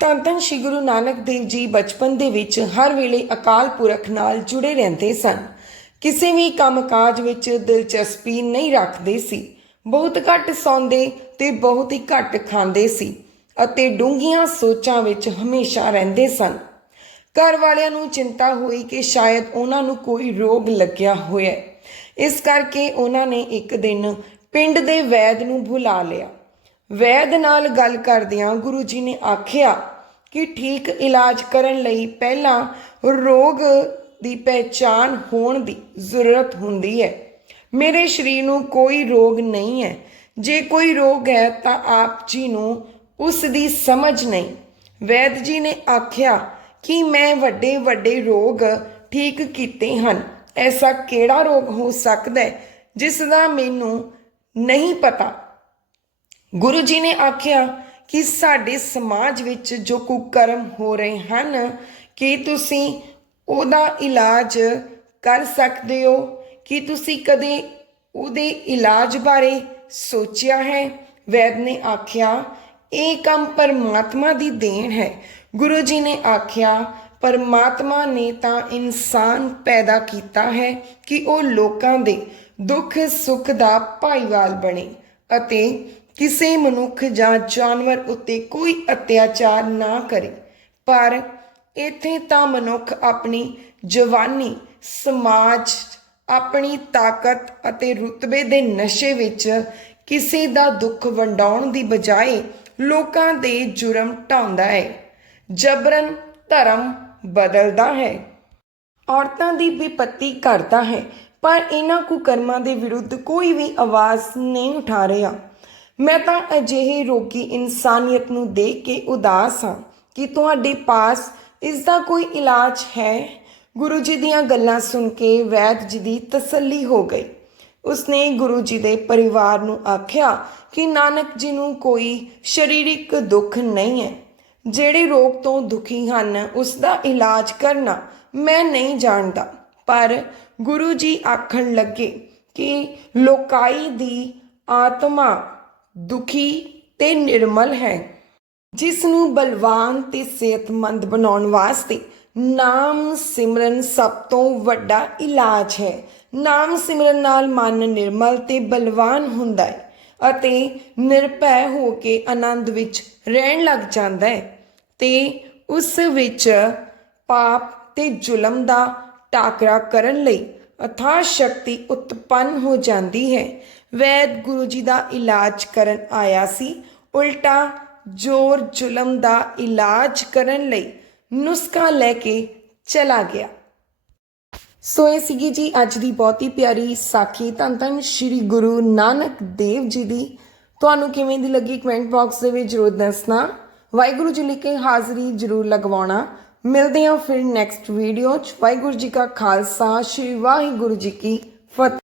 ਧੰਨ ਧੰਨ ਸ਼੍ਰੀ ਗੁਰੂ ਨਾਨਕ ਦੇਵ ਜੀ ਬਚਪਨ ਦੇ ਵਿੱਚ ਹਰ ਵੇਲੇ ਅਕਾਲ ਪੁਰਖ ਨਾਲ ਜੁੜੇ ਰਹਿੰਦੇ ਸਨ। ਕਿਸੇ ਵੀ ਕੰਮਕਾਜ ਵਿੱਚ ਦਿਲਚਸਪੀ ਨਹੀਂ ਰੱਖਦੇ ਸੀ। ਬਹੁਤ ਘੱਟ ਸੌਂਦੇ ਤੇ ਬਹੁਤ ਹੀ ਘੱਟ ਖਾਂਦੇ ਸੀ ਅਤੇ ਡੂੰਘੀਆਂ ਸੋਚਾਂ ਵਿੱਚ ਹਮੇਸ਼ਾ ਰਹਿੰਦੇ ਸਨ। ਘਰ ਵਾਲਿਆਂ ਨੂੰ ਚਿੰਤਾ ਹੋਈ ਕਿ ਸ਼ਾਇਦ ਉਹਨਾਂ ਨੂੰ ਕੋਈ ਰੋਗ ਲੱਗਿਆ ਹੋਇਆ ਇਸ ਕਰਕੇ ਉਹਨਾਂ ਨੇ ਇੱਕ ਦਿਨ ਪਿੰਡ ਦੇ ਵੈਦ ਨੂੰ ਬੁਲਾ ਲਿਆ। ਵੈਦ ਨਾਲ ਗੱਲ ਕਰਦਿਆਂ ਗੁਰੂ ਜੀ ਨੇ ਆਖਿਆ ਕਿ ਠੀਕ ਇਲਾਜ ਕਰਨ ਲਈ ਪਹਿਲਾਂ ਰੋਗ ਦੀ ਪਹਿਚਾਨ ਹੋਣ ਦੀ ਜ਼ਰੂਰਤ ਹੁੰਦੀ ਹੈ। ਮੇਰੇ ਸਰੀਰ ਨੂੰ ਕੋਈ ਰੋਗ ਨਹੀਂ ਹੈ। ਜੇ ਕੋਈ ਰੋਗ ਹੈ ਤਾਂ ਆਪ ਜੀ ਨੂੰ ਉਸ ਦੀ ਸਮਝ ਨਹੀਂ। ਵੈਦ ਜੀ ਨੇ ਆਖਿਆ ਕਿ ਮੈਂ ਵੱਡੇ ਵੱਡੇ ਰੋਗ ਠੀਕ ਕੀਤੇ ਹਨ। ਐਸਾ ਕਿਹੜਾ ਰੋਗ ਹੋ ਸਕਦਾ ਹੈ, ਜਿਸ ਦਾ ਮੈਨੂੰ ਨਹੀਂ ਪਤਾ। ਗੁਰੂ ਜੀ ਨੇ ਆਖਿਆ ਕਿ ਸਾਡੇ ਸਮਾਜ ਵਿੱਚ ਜੋ ਕੁਕਰਮ ਹੋ ਰਹੇ ਹਨ, ਕਿ ਤੁਸੀਂ ਉਹਦਾ ਇਲਾਜ ਕਰ ਸਕਦੇ ਹੋ? ਕਿ ਤੁਸੀਂ ਕਦੇ ਉਹਦੇ ਇਲਾਜ ਬਾਰੇ ਸੋਚਿਆ ਹੈ? ਵੈਦ ਨੇ ਆਖਿਆ, ਇਹ ਕੰਮ ਪਰਮਾਤਮਾ ਦੀ ਦੇਣ ਹੈ। ਗੁਰੂ ਜੀ ਨੇ ਆਖਿਆ, ਪਰਮਾਤਮਾ ਨੇ ਤਾਂ ਇਨਸਾਨ ਪੈਦਾ ਕੀਤਾ ਹੈ ਕਿ ਉਹ ਲੋਕਾਂ ਦੇ ਦੁੱਖ ਸੁੱਖ ਦਾ ਭਾਈਵਾਲ ਬਣੇ ਅਤੇ ਕਿਸੇ ਮਨੁੱਖ ਜਾਂ ਜਾਨਵਰ ਉੱਤੇ ਕੋਈ ਅਤਿਆਚਾਰ ਨਾ ਕਰੇ, ਪਰ ਇੱਥੇ ਤਾਂ ਮਨੁੱਖ ਆਪਣੀ ਜਵਾਨੀ, ਸਮਾਜ, ਆਪਣੀ ਤਾਕਤ ਅਤੇ ਰੁਤਬੇ ਦੇ ਨਸ਼ੇ ਵਿੱਚ ਕਿਸੇ ਦਾ ਦੁੱਖ ਵੰਡਾਉਣ ਦੀ ਬਜਾਏ ਲੋਕਾਂ ਦੇ ਜੁਰਮ ਢਾਉਂਦਾ ਹੈ। ਜਬਰਨ ਧਰਮ ਬਦਲਦਾ ਹੈ। ਔਰਤਾਂ ਦੀ ਵਿਪੱਤੀ ਕਰਦਾ ਹੈ, ਪਰ ਇਹਨਾਂ ਕੁਕਰਮਾਂ ਦੇ ਵਿਰੁੱਧ ਕੋਈ ਵੀ ਆਵਾਜ਼ ਨਹੀਂ ਉਠਾ ਰਿਹਾ। ਮੈਂ ਤਾਂ ਅਜਿਹੇ ਰੋਗੀ ਇਨਸਾਨੀਅਤ ਨੂੰ ਦੇਖ ਕੇ ਉਦਾਸ ਹਾਂ ਕਿ ਤੁਹਾਡੇ ਪਾਸ ਇਸ ਦਾ ਕੋਈ ਇਲਾਜ ਹੈ? ਗੁਰੂ ਜੀ ਦੀਆਂ ਗੱਲਾਂ ਸੁਣ ਕੇ ਵੈਦ ਜੀ ਦੀ ਤਸੱਲੀ ਹੋ ਗਈ। ਉਸਨੇ ਗੁਰੂ ਜੀ ਦੇ ਪਰਿਵਾਰ ਨੂੰ ਆਖਿਆ ਕਿ ਨਾਨਕ ਜੀ ਨੂੰ ਕੋਈ ਸਰੀਰਿਕ ਦੁੱਖ ਨਹੀਂ ਹੈ। ਜਿਹੜੇ ਰੋਗ ਤੋਂ ਦੁਖੀ ਹਨ ਉਸ ਦਾ ਇਲਾਜ ਕਰਨਾ ਮੈਂ ਨਹੀਂ ਜਾਣਦਾ। ਪਰ ਗੁਰੂ ਜੀ ਆਖਣ ਲੱਗੇ ਕਿ ਲੋਕਾਈ ਦੀ ਆਤਮਾ ਦੁਖੀ ਤੇ ਨਿਰਮਲ ਹੈ ਜਿਸ ਨੂੰ ਬਲਵਾਨ ਤੇ ਸਿਹਤਮੰਦ ਬਣਾਉਣ ਵਾਸਤੇ ਨਾਮ ਸਿਮਰਨ ਸਭ ਤੋਂ ਵੱਡਾ ਇਲਾਜ ਹੈ। ਨਾਮ ਸਿਮਰਨ ਨਾਲ ਮਨ ਨਿਰਮਲ ਤੇ ਬਲਵਾਨ ਹੁੰਦਾ ਹੈ ਅਤੇ ਨਿਰਭੈ ਹੋ ਕੇ ਆਨੰਦ ਵਿੱਚ ਰਹਿਣ ਲੱਗ ਜਾਂਦਾ ਹੈ ਤੇ ਉਸ ਵਿੱਚ ਪਾਪ ਤੇ ਜ਼ੁਲਮ ਦਾ ਟਾਕਰਾ ਕਰਨ ਲਈ ਅਥਾਹ ਸ਼ਕਤੀ ਉਤਪੰਨ ਹੋ ਜਾਂਦੀ ਹੈ। ਵੈਦ ਗੁਰੂ ਜੀ ਦਾ ਇਲਾਜ ਕਰਨ ਆਇਆ ਸੀ, ਉਲਟਾ ਜ਼ੋਰ ਜ਼ੁਲਮ ਦਾ ਇਲਾਜ ਕਰਨ ਲਈ ਨੁਸਖਾ ਲੈ ਕੇ ਚਲਾ ਗਿਆ। ਸੋ ਇਹ ਸੀਗੀ ਜੀ ਅੱਜ ਦੀ ਬਹੁਤੀ ਪਿਆਰੀ ਸਾਖੀ। ਧੰਨ ਧੰਨ ਸ਼੍ਰੀ ਗੁਰੂ ਨਾਨਕ ਦੇਵ ਜੀ ਦੀ। ਤੁਹਾਨੂੰ ਕਿਵੇਂ ਦੀ ਲੱਗੀ ਕਮੈਂਟ ਬਾਕਸ ਦੇ ਵਿੱਚ ਜ਼ਰੂਰ ਦੱਸਣਾ। ਵਾਹਿਗੁਰੂ ਜੀ ਲਿਖ ਕੇ ਹਾਜ਼ਰੀ ਜ਼ਰੂਰ ਲਗਵਾਉਣਾ। ਮਿਲਦੇ ਹਾਂ ਫਿਰ ਨੈਕਸਟ ਵੀਡੀਓ ਚ। ਵਾਹਿਗੁਰੂ ਜੀ ਕਾ ਖਾਲਸਾ, ਸ਼੍ਰੀ ਵਾਹਿਗੁਰੂ ਜੀ ਕੀ ਫਤਿਹ।